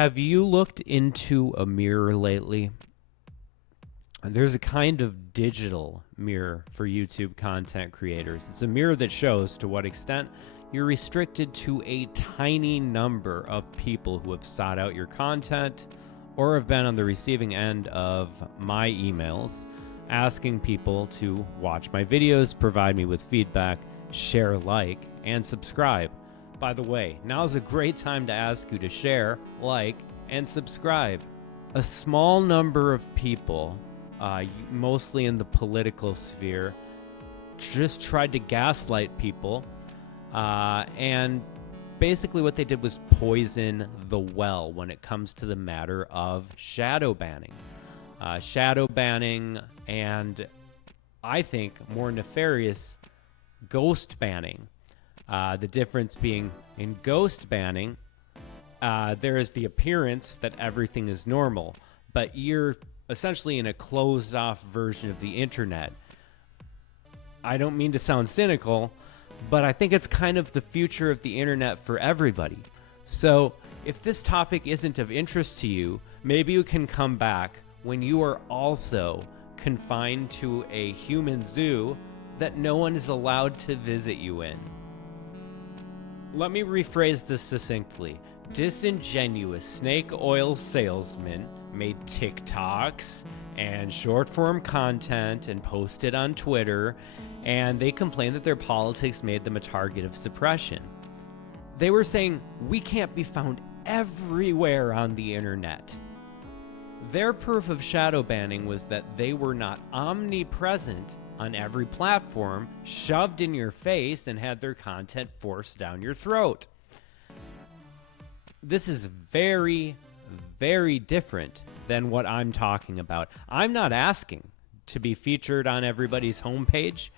Have you looked into a mirror lately? There's a kind of digital mirror for YouTube content creators. It's a mirror that shows to what extent you're restricted to a tiny number of people who have sought out your content or have been on the receiving end of my emails asking people to watch my videos, provide me with feedback, share, like, and subscribe. By the way, now's a great time to ask you to share, like, and subscribe. A small number of people, mostly in the political sphere, just tried to gaslight people, and basically what they did was poison the well when it comes to the matter of shadow banning. Shadow banning and, I think, more nefarious, ghost banning. The difference being in ghost banning, there is the appearance that everything is normal, but you're essentially in a closed off version of the internet. I don't mean to sound cynical, but I think it's kind of the future of the internet for everybody. So if this topic isn't of interest to you, maybe you can come back when you are also confined to a human zoo that no one is allowed to visit you in. Let me rephrase this succinctly. Disingenuous snake oil salesmen made TikToks and short-form content and posted on Twitter, and they complained that their politics made them a target of suppression. They were saying, we can't be found everywhere on the internet. Their proof of shadow banning was that they were not omnipresent on every platform, shoved in your face, and had their content forced down your throat. This is very, very different than what I'm talking about. I'm not asking to be featured on everybody's homepage.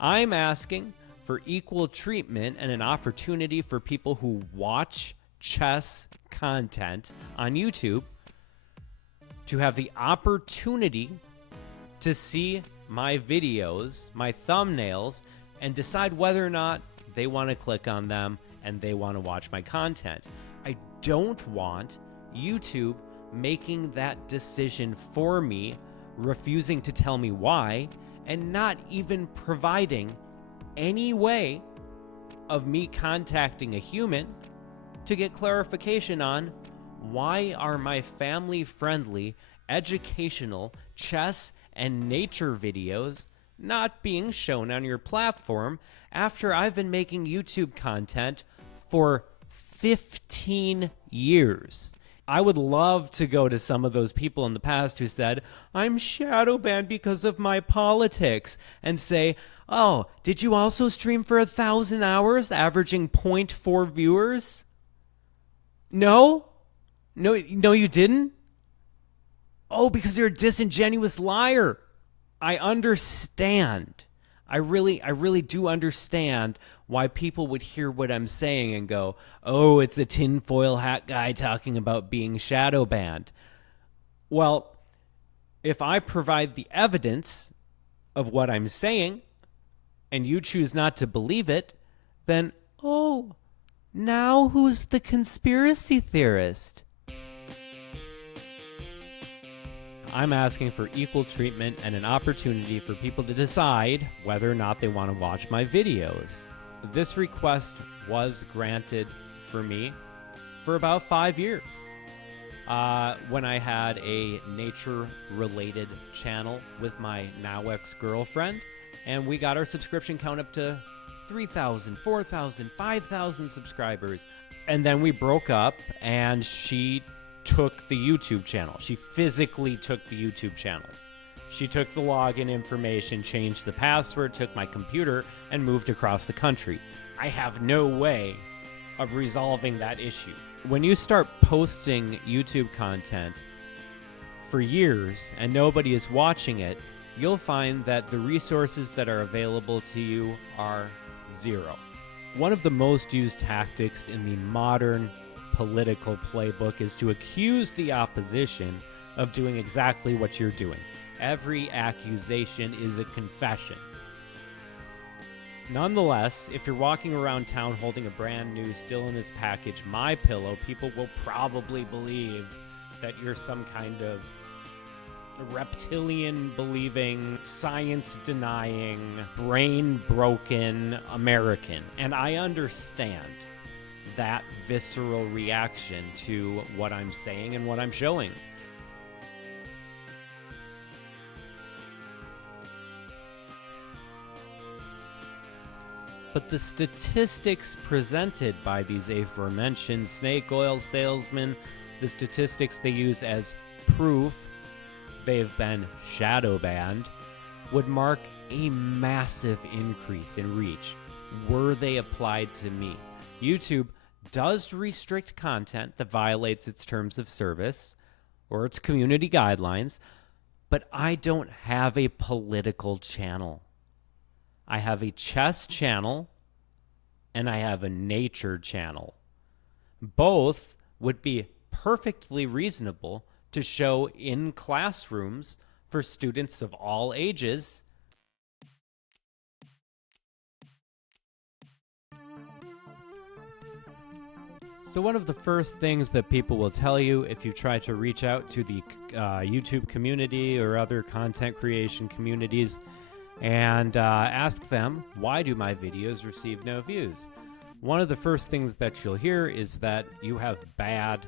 I'm asking for equal treatment and an opportunity for people who watch chess content on YouTube to have the opportunity to see my videos, my thumbnails, and decide whether or not they want to click on them and they want to watch my content. I don't want YouTube making that decision for me, refusing to tell me why, and not even providing any way of me contacting a human to get clarification on why are my family-friendly, educational, chess and nature videos not being shown on your platform after I've been making YouTube content for 15 years. I would love to go to some of those people in the past who said, I'm shadow banned because of my politics, and say, oh, did you also stream for 1,000 hours, averaging 0.4 viewers? No, you didn't? Oh, because you're a disingenuous liar. I understand. I really do understand why people would hear what I'm saying and go, oh, it's a tinfoil hat guy talking about being shadow banned. Well, if I provide the evidence of what I'm saying and you choose not to believe it, then, oh, now who's the conspiracy theorist? I'm asking for equal treatment and an opportunity for people to decide whether or not they want to watch my videos. This request was granted for me for about 5 years. When I had a nature-related channel with my now ex-girlfriend, and we got our subscription count up to 3,000, 4,000, 5,000 subscribers. And then we broke up, and she took the YouTube channel. She physically took the YouTube channel. She took the login information, changed the password, took my computer, and moved across the country. I have no way of resolving that issue. When you start posting YouTube content for years and nobody is watching it, you'll find that the resources that are available to you are zero. One of the most used tactics in the modern political playbook is to accuse the opposition of doing exactly what you're doing. Every accusation is a confession. Nonetheless, if you're walking around town holding a brand new, still in its package My Pillow, people will probably believe that you're some kind of reptilian-believing, science-denying, brain-broken American. And I understand that visceral reaction to what I'm saying and what I'm showing. But the statistics presented by these aforementioned snake oil salesmen, the statistics they use as proof they've been shadow banned, would mark a massive increase in reach were they applied to me. YouTube does restrict content that violates its terms of service or its community guidelines, but I don't have a political channel. I have a chess channel and I have a nature channel. Both would be perfectly reasonable to show in classrooms for students of all ages. So one of the first things that people will tell you if you try to reach out to the YouTube community or other content creation communities and ask them, why do my videos receive no views? One of the first things that you'll hear is that you have bad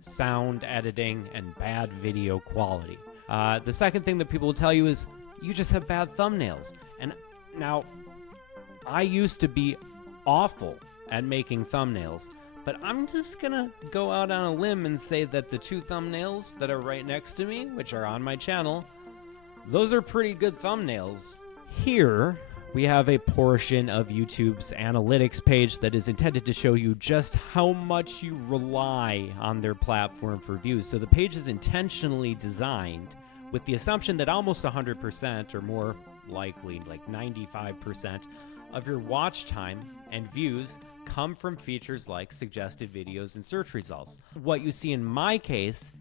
sound editing and bad video quality. The second thing that people will tell you is you just have bad thumbnails. And now, I used to be awful at making thumbnails, but I'm just gonna go out on a limb and say that the two thumbnails that are right next to me, which are on my channel, those are pretty good thumbnails. Here, we have a portion of YouTube's analytics page that is intended to show you just how much you rely on their platform for views. So the page is intentionally designed with the assumption that almost 100%, or more likely like 95%, of your watch time and views come from features like suggested videos and search results. What you see in my case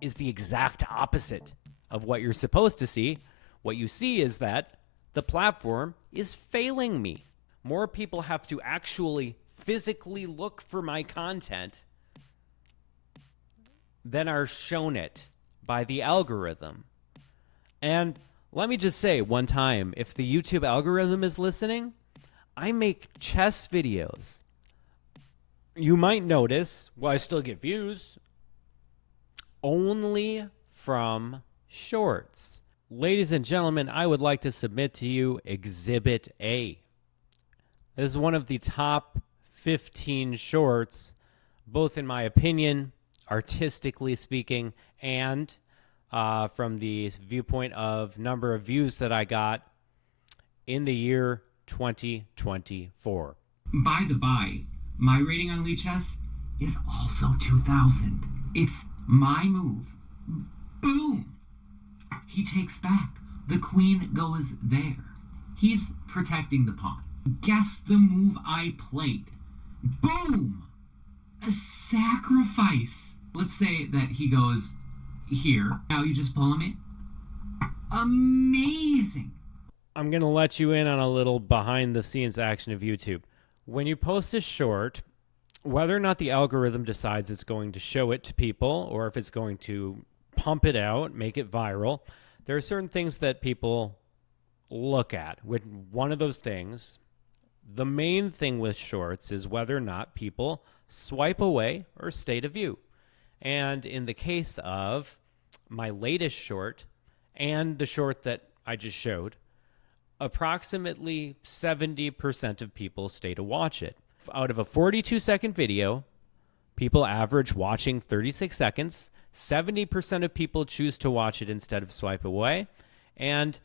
is the exact opposite of what you're supposed to see. What you see is that the platform is failing me. More people have to actually physically look for my content than are shown it by the algorithm. And let me just say one time, if the YouTube algorithm is listening, I make chess videos. You might notice, well, I still get views, only from shorts. Ladies and gentlemen, I would like to submit to you Exhibit A. This is one of the top 15 shorts, both in my opinion, artistically speaking, and from the viewpoint of number of views that I got in the year 2024. By the by, my rating on Lichess is also 2,000. It's my move. Boom! He takes back. The queen goes there. He's protecting the pawn. Guess the move I played. Boom! A sacrifice. Let's say that he goes here. Now you just pull him in. Amazing. I'm going to let you in on a little behind-the-scenes action of YouTube. When you post a short, whether or not the algorithm decides it's going to show it to people or if it's going to pump it out, make it viral, there are certain things that people look at. With one of those things, the main thing with shorts is whether or not people swipe away or stay to view. And in the case of my latest short and the short that I just showed, approximately 70% of people stay to watch it. Out of a 42-second video, people average watching 36 seconds. 70% of people choose to watch it instead of swipe away. And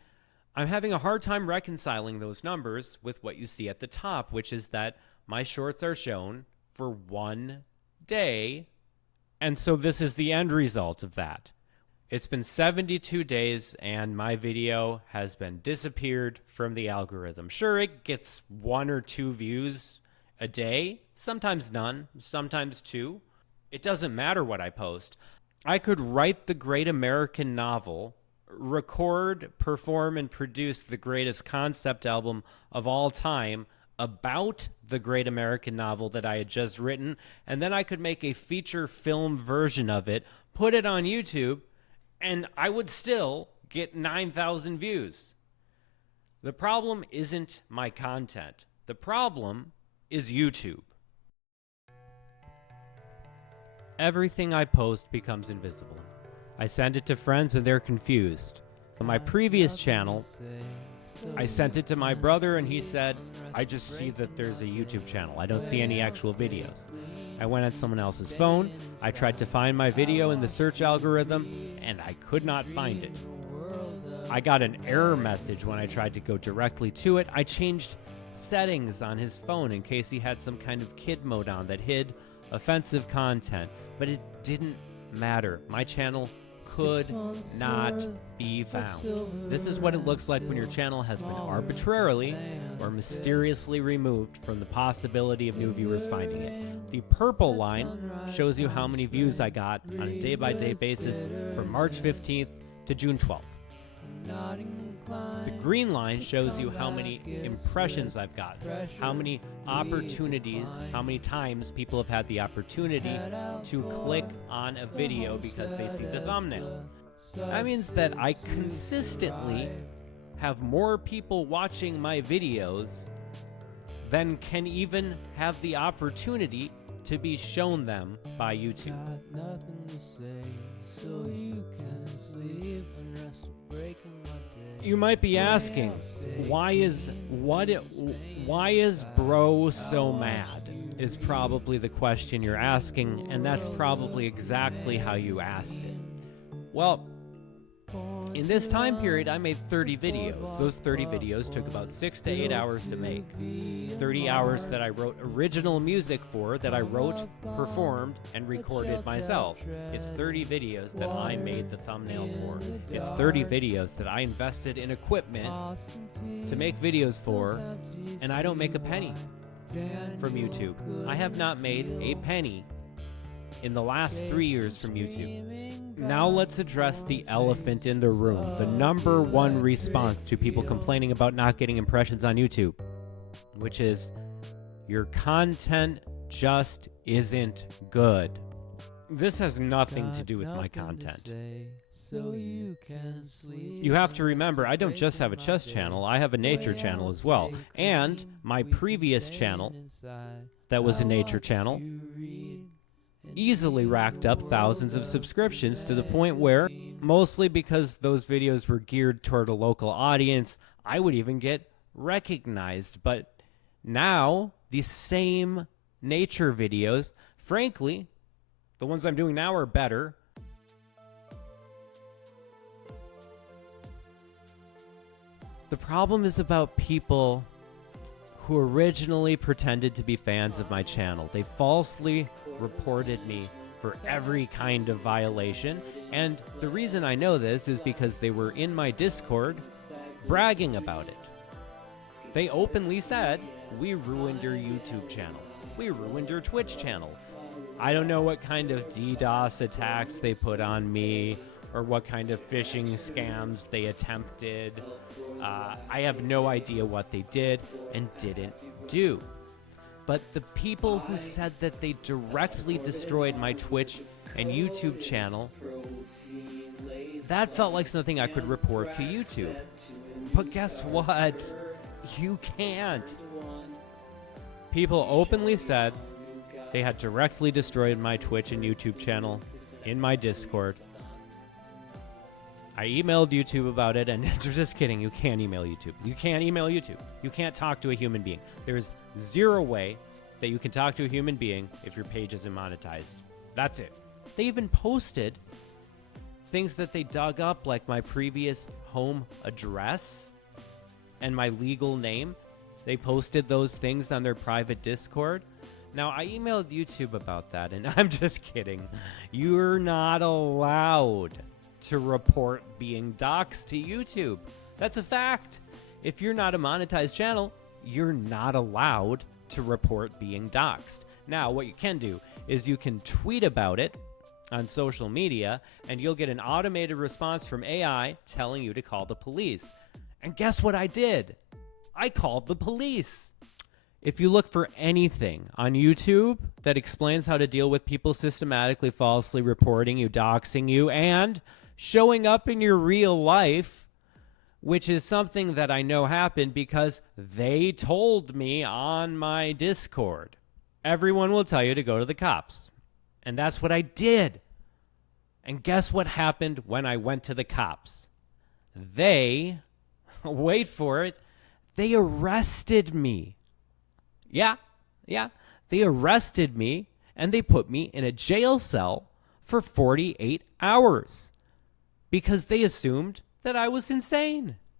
I'm having a hard time reconciling those numbers with what you see at the top, which is that my shorts are shown for 1 day. And so this is the end result of that. It's been 72 days and my video has been disappeared from the algorithm. Sure, it gets 1 or 2 views a day, sometimes none, sometimes 2. It doesn't matter what I post. I could write the great American novel record, perform, and produce the greatest concept album of all time about the great American novel that I had just written, and then I could make a feature film version of it, put it on YouTube, and I would still get 9,000 views. The problem isn't my content. The problem is YouTube. Everything I post becomes invisible. I send it to friends and they're confused. On my previous channel, I sent it to my brother and he said, I just see that there's a YouTube channel. I don't see any actual videos. I went on someone else's phone. I tried to find my video in the search algorithm and I could not find it. I got an error message when I tried to go directly to it. I changed settings on his phone in case he had some kind of kid mode on that hid offensive content, but it didn't matter. My channel could not be found. This is what it looks like when your channel has been arbitrarily or mysteriously removed from the possibility of new viewers finding it. The purple line shows you how many views I got on a day-by-day basis from March 15th to June 12th. The green line shows you how many impressions I've got, how many opportunities, how many times people have had the opportunity to click on a video because they see the thumbnail. That means that I consistently have more people watching my videos than can even have the opportunity to be shown them by YouTube. You might be asking, why is bro so mad? Is probably the question you're asking, and that's probably exactly how you asked it. Well, in this time period, I made 30 videos. Those 30 videos took about 6 to 8 hours to make. 30 hours that I wrote original music for, that I wrote, performed, and recorded myself. It's 30 videos that I made the thumbnail for. It's 30 videos that I invested in equipment to make videos for, and I don't make a penny from YouTube. I have not made a penny in the last 3 years from YouTube. Now let's address the elephant in the room, the number one response to people complaining about not getting impressions on YouTube, which is your content just isn't good. This has nothing to do with my content. You have to remember, I don't just have a chess channel, I have a nature channel as well. And my previous channel, that was a nature channel, easily racked up thousands of subscriptions to the point where, mostly because those videos were geared toward a local audience, I would even get recognized. But now, these same nature videos, frankly, the ones I'm doing now are better. The problem is about people who originally pretended to be fans of my channel. They falsely reported me for every kind of violation, and the reason I know this is because they were in my Discord bragging about it. They openly said, "We ruined your YouTube channel. We ruined your Twitch channel." I don't know what kind of DDoS attacks they put on me or what kind of phishing scams they attempted. I have no idea what they did and didn't do. But the people who said that they directly destroyed my Twitch and YouTube channel, that felt like something I could report to YouTube. But guess what? You can't. People openly said they had directly destroyed my Twitch and YouTube channel in my Discord. I emailed YouTube about it, and just kidding, you can't email YouTube. You can't email YouTube. You can't talk to a human being. There's zero way that you can talk to a human being if your page isn't monetized. That's it. They even posted things that they dug up, like my previous home address and my legal name. They posted those things on their private Discord. Now, I emailed YouTube about that, and I'm just kidding. You're not allowed to report being doxxed to YouTube. That's a fact. If you're not a monetized channel, you're not allowed to report being doxxed. Now, what you can do is you can tweet about it on social media, and you'll get an automated response from AI telling you to call the police. And guess what I did? I called the police. If you look for anything on YouTube that explains how to deal with people systematically falsely reporting you, doxing you, and showing up in your real life, which is something that I know happened because they told me on my Discord, everyone will tell you to go to the cops. And that's what I did. And guess what happened when I went to the cops? They, wait for it, they arrested me. Yeah. They arrested me and they put me in a jail cell for 48 hours because they assumed that I was insane.